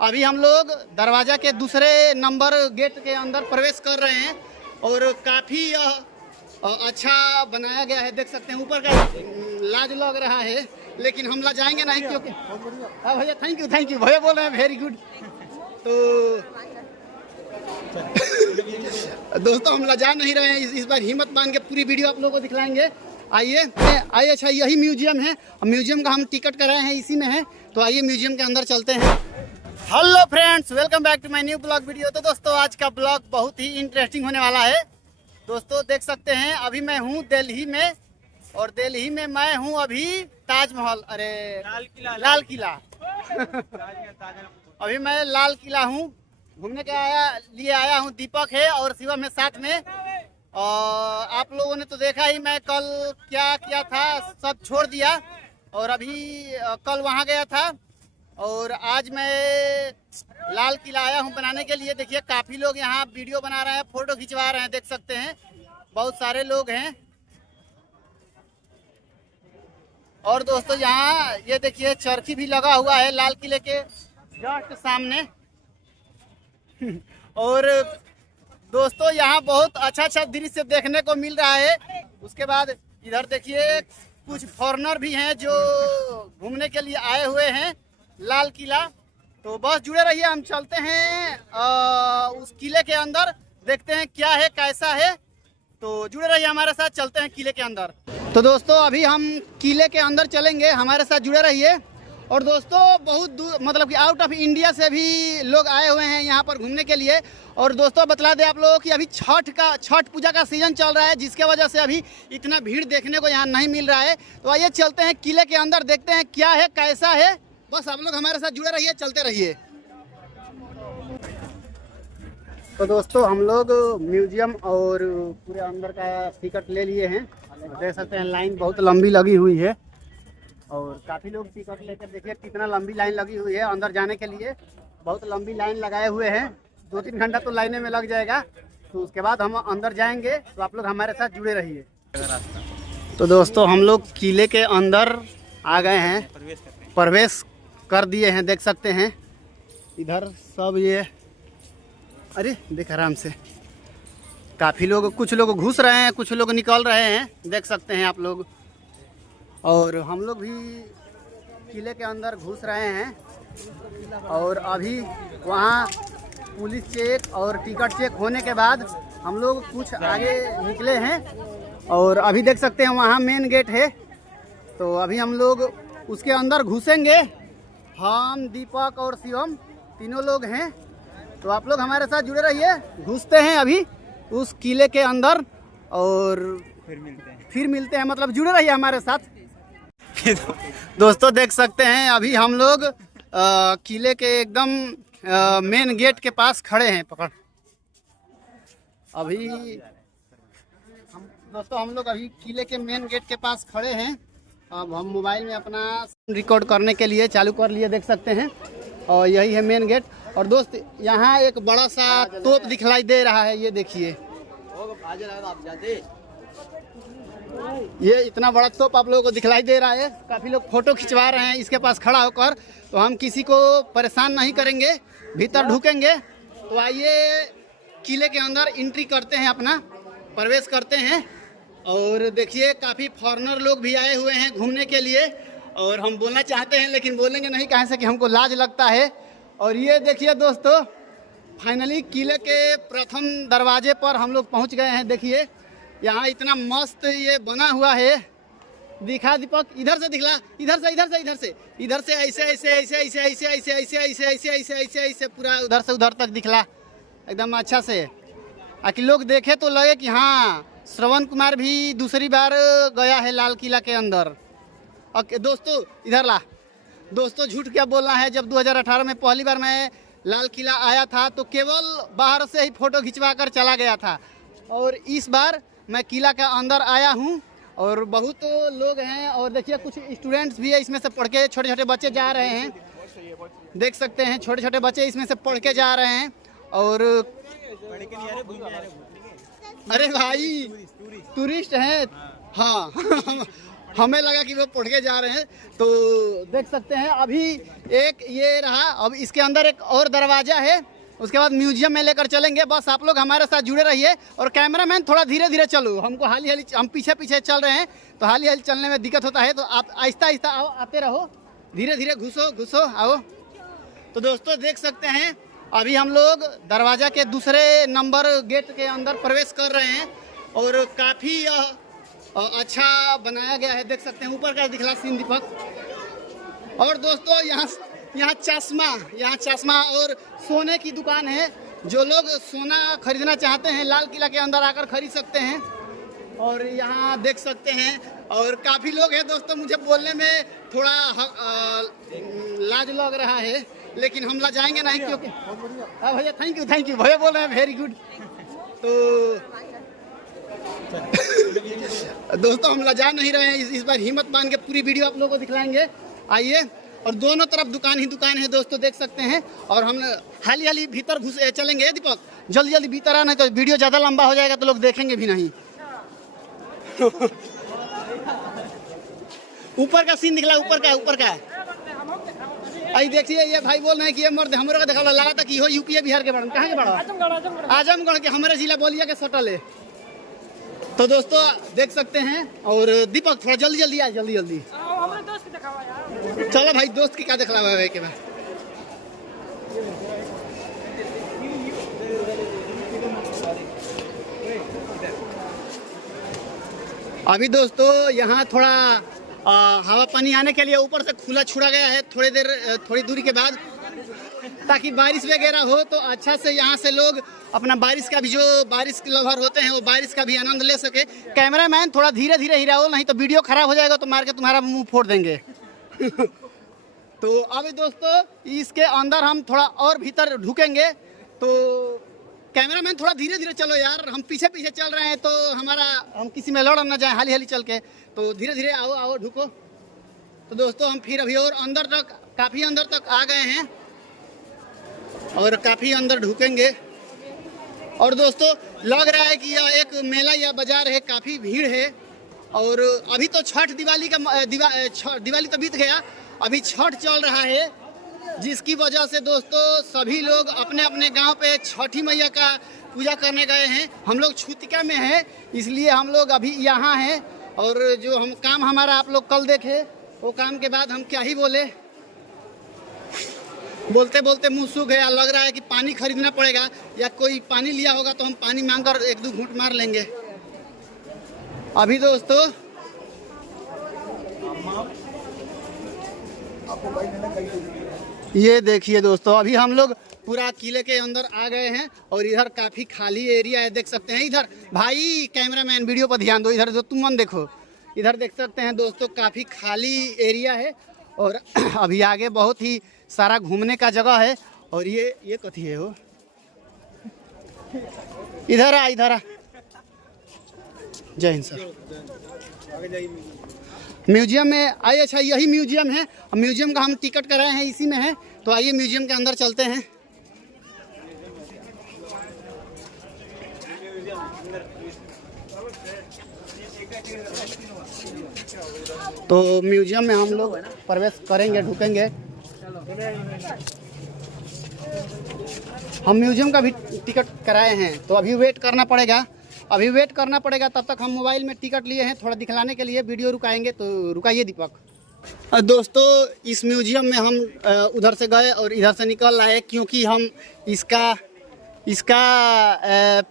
अभी हम लोग दरवाजा के दूसरे नंबर गेट के अंदर प्रवेश कर रहे हैं और काफ़ी अच्छा बनाया गया है। देख सकते हैं ऊपर का लाज लग रहा है, लेकिन हम ला जाएंगे नहीं क्योंकि हाँ भैया थैंक यू भैया बोल रहे हैं वेरी गुड। तो दोस्तों हम ला जा नहीं रहे हैं, इस बार हिम्मत बांध के पूरी वीडियो आप लोगों को दिखलाएंगे। आइए। अच्छा यही म्यूजियम है, म्यूजियम का हम टिकट कराए हैं, इसी में है। तो आइए म्यूजियम के अंदर चलते हैं। Hello friends, welcome back to my new blog video. तो दोस्तों आज का ब्लॉग बहुत ही इंटरेस्टिंग होने वाला है। दोस्तों देख सकते हैं अभी मैं हूँ दिल्ली में, और दिल्ली में मैं हूँ अभी ताजमहल, अरे लाल किला अभी मैं लाल किला हूँ घूमने के लिए आया हूँ। दीपक है और शिवम है साथ में। और आप लोगों ने तो देखा ही मैं कल क्या किया था, सब छोड़ दिया और अभी कल वहाँ गया था और आज मैं लाल किला आया हूँ बनाने के लिए। देखिए काफ़ी लोग यहाँ वीडियो बना रहे हैं, फोटो खिंचवा रहे हैं, देख सकते हैं बहुत सारे लोग हैं। और दोस्तों यहाँ ये देखिए चरखी भी लगा हुआ है लाल किले के जस्ट सामने और दोस्तों यहाँ बहुत अच्छा दृश्य देखने को मिल रहा है। उसके बाद इधर देखिए कुछ फॉरेनर भी हैं जो घूमने के लिए आए हुए हैं लाल किला। तो बस जुड़े रहिए, हम चलते हैं उस किले के अंदर, देखते हैं क्या है कैसा है। तो जुड़े रहिए हमारे साथ, चलते हैं किले के अंदर। तो दोस्तों अभी हम किले के अंदर चलेंगे, हमारे साथ जुड़े रहिए। और दोस्तों बहुत दूर मतलब कि आउट ऑफ इंडिया से भी लोग आए हुए हैं यहाँ पर घूमने के लिए। और दोस्तों बतला दें आप लोगों कि अभी छठ पूजा का सीजन चल रहा है, जिसके वजह से अभी इतना भीड़ देखने को यहाँ नहीं मिल रहा है। तो आइए चलते हैं किले के अंदर, देखते हैं क्या है कैसा है। बस आप लोग हमारे साथ जुड़े रहिए, चलते रहिए। तो दोस्तों हम लोग म्यूजियम और पूरे अंदर का टिकट ले लिए हैं। देख सकते हैं लाइन बहुत लंबी लगी हुई है और काफ़ी लोग टिकट लेकर देखिए कितना लंबी लाइन लगी हुई है अंदर जाने के लिए। बहुत लंबी लाइन लगाए हुए हैं, 2-3 घंटा तो लाइने में लग जाएगा। तो उसके बाद हम अंदर जाएंगे, तो आप लोग हमारे साथ जुड़े रहिए। तो दोस्तों हम लोग किले के अंदर आ गए हैं, प्रवेश कर दिए हैं। देख सकते हैं इधर सब ये, अरे देख आराम से काफ़ी लोग, कुछ लोग घुस रहे हैं, कुछ लोग निकल रहे हैं, देख सकते हैं आप लोग। और हम लोग भी किले के अंदर घुस रहे हैं और अभी वहाँ पुलिस चेक और टिकट चेक होने के बाद हम लोग कुछ आगे निकले हैं। और अभी देख सकते हैं वहाँ मेन गेट है, तो अभी हम लोग उसके अंदर घुसेंगे। हम दीपक और शिवम तीनों लोग हैं, तो आप लोग हमारे साथ जुड़े रहिए। घुसते हैं अभी उस किले के अंदर और फिर मिलते हैं, मतलब जुड़े रहिए हमारे साथ। दोस्तों देख सकते हैं अभी हम लोग किले के एकदम मेन गेट के पास खड़े हैं। पकड़ अभी हम लोग अभी किले के मेन गेट के पास खड़े हैं। अब हम मोबाइल में अपना रिकॉर्ड करने के लिए चालू कर लिए, देख सकते हैं। और यही है मेन गेट। और दोस्त यहाँ एक बड़ा सा तोप दिखलाई दे रहा है, ये देखिए, ये इतना बड़ा तोप आप लोगों को दिखलाई दे रहा है। काफ़ी लोग फोटो खिंचवा रहे हैं इसके पास खड़ा होकर। तो हम किसी को परेशान नहीं करेंगे, भीतर ढुकेंगे। तो आइए किले के अंदर एंट्री करते हैं, अपना प्रवेश करते हैं। और देखिए काफ़ी फॉरेनर लोग भी आए हुए हैं घूमने के लिए, और हम बोलना चाहते हैं लेकिन बोलेंगे नहीं, कहाँ से कि हमको लाज लगता है। और ये देखिए दोस्तों फाइनली किले के प्रथम दरवाजे पर हम लोग पहुँच गए हैं। देखिए यहाँ इतना मस्त ये बना हुआ है, दिखा दीपक, इधर से दिखला, इधर से ऐसे पूरा उधर से उधर तक दिखला एकदम अच्छा से। आकि लोग देखे तो लगे कि हाँ श्रवण कुमार भी दूसरी बार गया है लाल किला के अंदर। दोस्तों इधर ला, दोस्तों झूठ क्या बोलना है। जब 2018 में पहली बार मैं लाल किला आया था तो केवल बाहर से ही फ़ोटो खिंचवा कर चला गया था, और इस बार मैं किला के अंदर आया हूँ और बहुत लोग हैं। और देखिए कुछ स्टूडेंट्स भी है इसमें से पढ़ के, छोटे छोटे बच्चे जा रहे हैं, देख सकते हैं छोटे छोटे बच्चे इसमें से पढ़ के जा रहे हैं। और अरे भाई टूरिस्ट हैं, हाँ हमें लगा कि वो पढ़ के जा रहे हैं। तो देख सकते हैं अभी एक ये रहा, अब इसके अंदर एक और दरवाज़ा है, उसके बाद म्यूजियम में लेकर चलेंगे। बस आप लोग हमारे साथ जुड़े रहिए और कैमरामैन थोड़ा धीरे धीरे चलो, हमको हाली हम पीछे पीछे चल रहे हैं तो हाली चलने में दिक्कत होता है, तो आप आहिस्ता आहिस्ता आओ, आते रहो, धीरे धीरे घुसो आओ। तो दोस्तों देख सकते हैं अभी हम लोग दरवाज़ा के दूसरे नंबर गेट के अंदर प्रवेश कर रहे हैं और काफ़ी अच्छा बनाया गया है, देख सकते हैं ऊपर का दिखला सीन दीपक। और दोस्तों यहाँ चश्मा और सोने की दुकान है, जो लोग सोना खरीदना चाहते हैं लाल किला के अंदर आकर खरीद सकते हैं। और यहाँ देख सकते हैं और काफ़ी लोग हैं दोस्तों, मुझे बोलने में थोड़ा लाज लग रहा है लेकिन हम जाएंगे नहीं क्योंकि हाँ भैया थैंक यू भैया बोल रहे हैं वेरी गुड। तो दोस्तों हम जा नहीं रहे हैं इस बार, हिम्मत बांध के पूरी वीडियो आप लोगों को दिखलाएंगे। आइए, और दोनों तरफ दुकान ही दुकान है दोस्तों, देख सकते हैं। और हम हाली भीतर घुस चलेंगे दीपक, जल्दी भीतर आना, तो वीडियो ज़्यादा लंबा हो जाएगा तो लोग देखेंगे भी नहीं। ऊपर का सीन दिखला, ऊपर का आई देखिए, ये भाई बोल रहे हैं कि ये मर्द हमारे का देखा लगा था कि हो यूपी बिहार के बारे में, कहाँ के बड़ा आजमगढ़ के, हमारे जिला बोलिया के सटल है। तो दोस्तों देख सकते हैं। और दीपक थोड़ा जल्दी आ, जल्दी चलो भाई, दोस्त की क्या दिखला हुआ है के बाद। अभी दोस्तों यहाँ थोड़ा हवा पानी आने के लिए ऊपर से खुला छोड़ा गया है थोड़ी दूरी के बाद, ताकि बारिश वगैरह हो तो अच्छा से यहाँ से लोग अपना बारिश का भी, जो बारिश के लवर होते हैं वो बारिश का भी आनंद ले सके। कैमरामैन थोड़ा धीरे धीरे ही रहो, नहीं तो वीडियो खराब हो जाएगा तो मार के तुम्हारा मुंह फोड़ देंगे। तो अभी दोस्तों इसके अंदर हम थोड़ा और भीतर ढुकेंगे, तो कैमरामैन थोड़ा धीरे धीरे चलो यार, हम पीछे पीछे चल रहे हैं तो हम किसी में लड़ न जाए, हाली चल के, तो धीरे धीरे आओ ढुको। तो दोस्तों हम फिर अभी और अंदर तक, काफ़ी अंदर तक आ गए हैं और काफ़ी अंदर ढुकेंगे। और दोस्तों लग रहा है कि यह एक मेला या बाजार है, काफ़ी भीड़ है। और अभी तो छठ दिवाली तो बीत गया, अभी छठ चल रहा है, जिसकी वजह से दोस्तों सभी लोग अपने अपने गांव पे छठी मैया का पूजा करने गए हैं। हम लोग छुतिका में हैं, इसलिए हम लोग अभी यहाँ हैं। और जो हम काम हमारा आप लोग कल देखे, वो काम के बाद हम क्या ही बोलते बोलते मुँह सूख गया। लग रहा है कि पानी खरीदना पड़ेगा, या कोई पानी लिया होगा तो हम पानी मांगकर एक दो घूंट मार लेंगे। अभी दोस्तों ये देखिए दोस्तों, अभी हम लोग पूरा किले के अंदर आ गए हैं और इधर काफ़ी खाली एरिया है, देख सकते हैं। इधर भाई कैमरामैन वीडियो पर ध्यान दो, इधर जो तुम मन देखो, इधर देख सकते हैं दोस्तों काफ़ी खाली एरिया है। और अभी आगे बहुत ही सारा घूमने का जगह है। और ये कथी है वो, इधर आ जय हिंद सर। म्यूजियम में आइए, अच्छा यही म्यूजियम है, म्यूजियम का हम टिकट कराए हैं, इसी में है। तो आइए म्यूजियम के अंदर चलते हैं। तो म्यूजियम में हम लोग प्रवेश करेंगे, ढुकेंगे। हम म्यूजियम का भी टिकट कराए हैं, तो अभी वेट करना पड़ेगा, तब तक हम मोबाइल में टिकट लिए हैं, थोड़ा दिखलाने के लिए वीडियो रुकाएंगे। तो रुकाइए दीपक। दोस्तों इस म्यूजियम में हम उधर से गए और इधर से निकल आए, क्योंकि हम इसका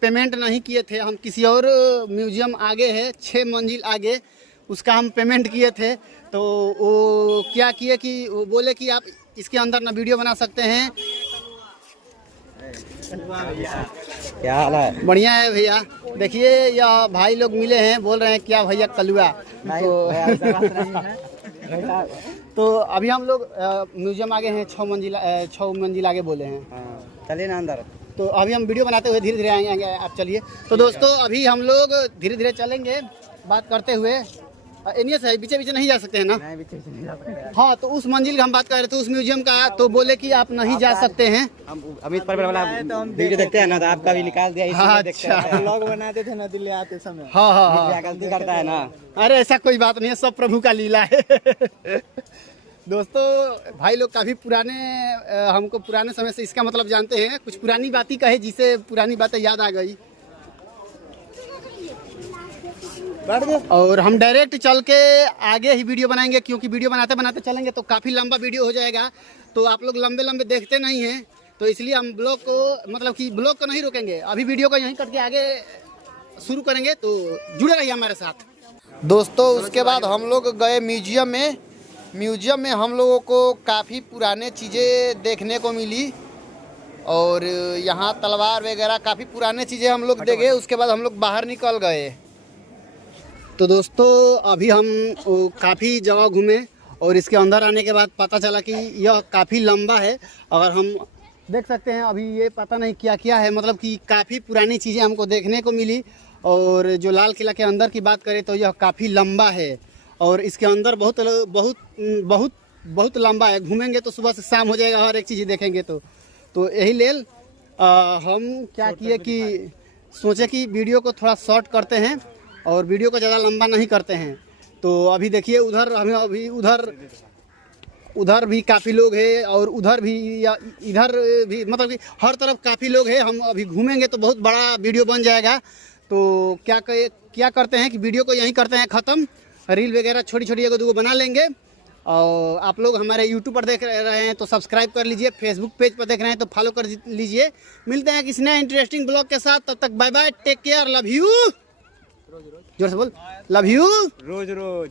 पेमेंट नहीं किए थे। हम किसी और म्यूजियम आगे है, 6 मंजिल आगे, उसका हम पेमेंट किए थे। तो वो क्या किए कि वो बोले कि आप इसके अंदर ना वीडियो बना सकते हैं। क्या हाल है? बढ़िया है भैया। देखिए यह भाई लोग मिले हैं, बोल रहे हैं क्या भैया कलुआ। तो अभी हम लोग म्यूजियम आगे हैं, 6 मंजिल आगे बोले हैं। चलिए ना अंदर। तो अभी हम वीडियो बनाते हुए धीरे धीरे आएंगे, आप चलिए। तो दोस्तों अभी हम लोग धीरे धीरे चलेंगे बात करते हुए। एनियस है, बीचे बीचे नहीं जा सकते हैं ना? नहीं बीच से नहीं जा सकते। हाँ, तो उस मंजिल का हम बात कर रहे थे, उस म्यूजियम का, तो बोले कि आप नहीं जा सकते हैं। हम अमित पर वाला वीडियो देखते हैं ना, तो आपका भी निकाल दिया इसीलिए हाँ, देखते अच्छा। हैं। ब्लॉग बनाते थे ना दिल्ली आते समय। हाँ हाँ हाँ, क्या गलती करता है ना। अरे ऐसा कोई बात नहीं है, सब प्रभु का लीला है। दोस्तों भाई लोग काफ़ी पुराने हमको पुराने समय से इसका मतलब जानते हैं, कुछ पुरानी बात ही कहे जिससे पुरानी बातें याद आ गई। और हम डायरेक्ट चल के आगे ही वीडियो बनाएंगे, क्योंकि वीडियो बनाते बनाते चलेंगे तो काफ़ी लंबा वीडियो हो जाएगा, तो आप लोग लंबे लंबे देखते नहीं हैं, तो इसलिए हम ब्लॉग को मतलब कि ब्लॉग को नहीं रोकेंगे, अभी वीडियो को यहीं कट के आगे शुरू करेंगे, तो जुड़े रहिए हमारे साथ। दोस्तों उसके बाद हम लोग गए म्यूजियम में। म्यूजियम में हम लोगों को काफ़ी पुराने चीज़ें देखने को मिली, और यहाँ तलवार वगैरह काफ़ी पुराने चीज़ें हम लोग देखे। उसके बाद हम लोग बाहर निकल गए। तो दोस्तों अभी हम काफ़ी जगह घूमे, और इसके अंदर आने के बाद पता चला कि यह काफ़ी लंबा है। अगर हम देख सकते हैं अभी ये पता नहीं क्या क्या है, मतलब कि काफ़ी पुरानी चीज़ें हमको देखने को मिली। और जो लाल किला के अंदर की बात करें तो यह काफ़ी लंबा है, और इसके अंदर बहुत बहुत बहुत बहुत लंबा है। घूमेंगे तो सुबह से शाम हो जाएगा, हर एक चीज़ देखेंगे तो यही लेल हम क्या किए कि सोचे कि वीडियो को थोड़ा शॉर्ट करते हैं और वीडियो को ज़्यादा लंबा नहीं करते हैं। तो अभी देखिए उधर हमें अभी उधर भी काफ़ी लोग हैं, और उधर भी या इधर भी, मतलब कि हर तरफ काफ़ी लोग हैं। हम अभी घूमेंगे तो बहुत बड़ा वीडियो बन जाएगा, तो क्या करते हैं कि वीडियो को यहीं करते हैं ख़त्म। रील वगैरह छोटी छोटी एक दो बना लेंगे। और आप लोग हमारे यूट्यूब पर देख रहे हैं तो सब्सक्राइब कर लीजिए, फेसबुक पेज पर देख रहे हैं तो फॉलो कर लीजिए। मिलते हैं किसी नए इंटरेस्टिंग ब्लॉग के साथ, तब तक bye bye, take care, love you. जोर से बोल, लव यू। Rose rose.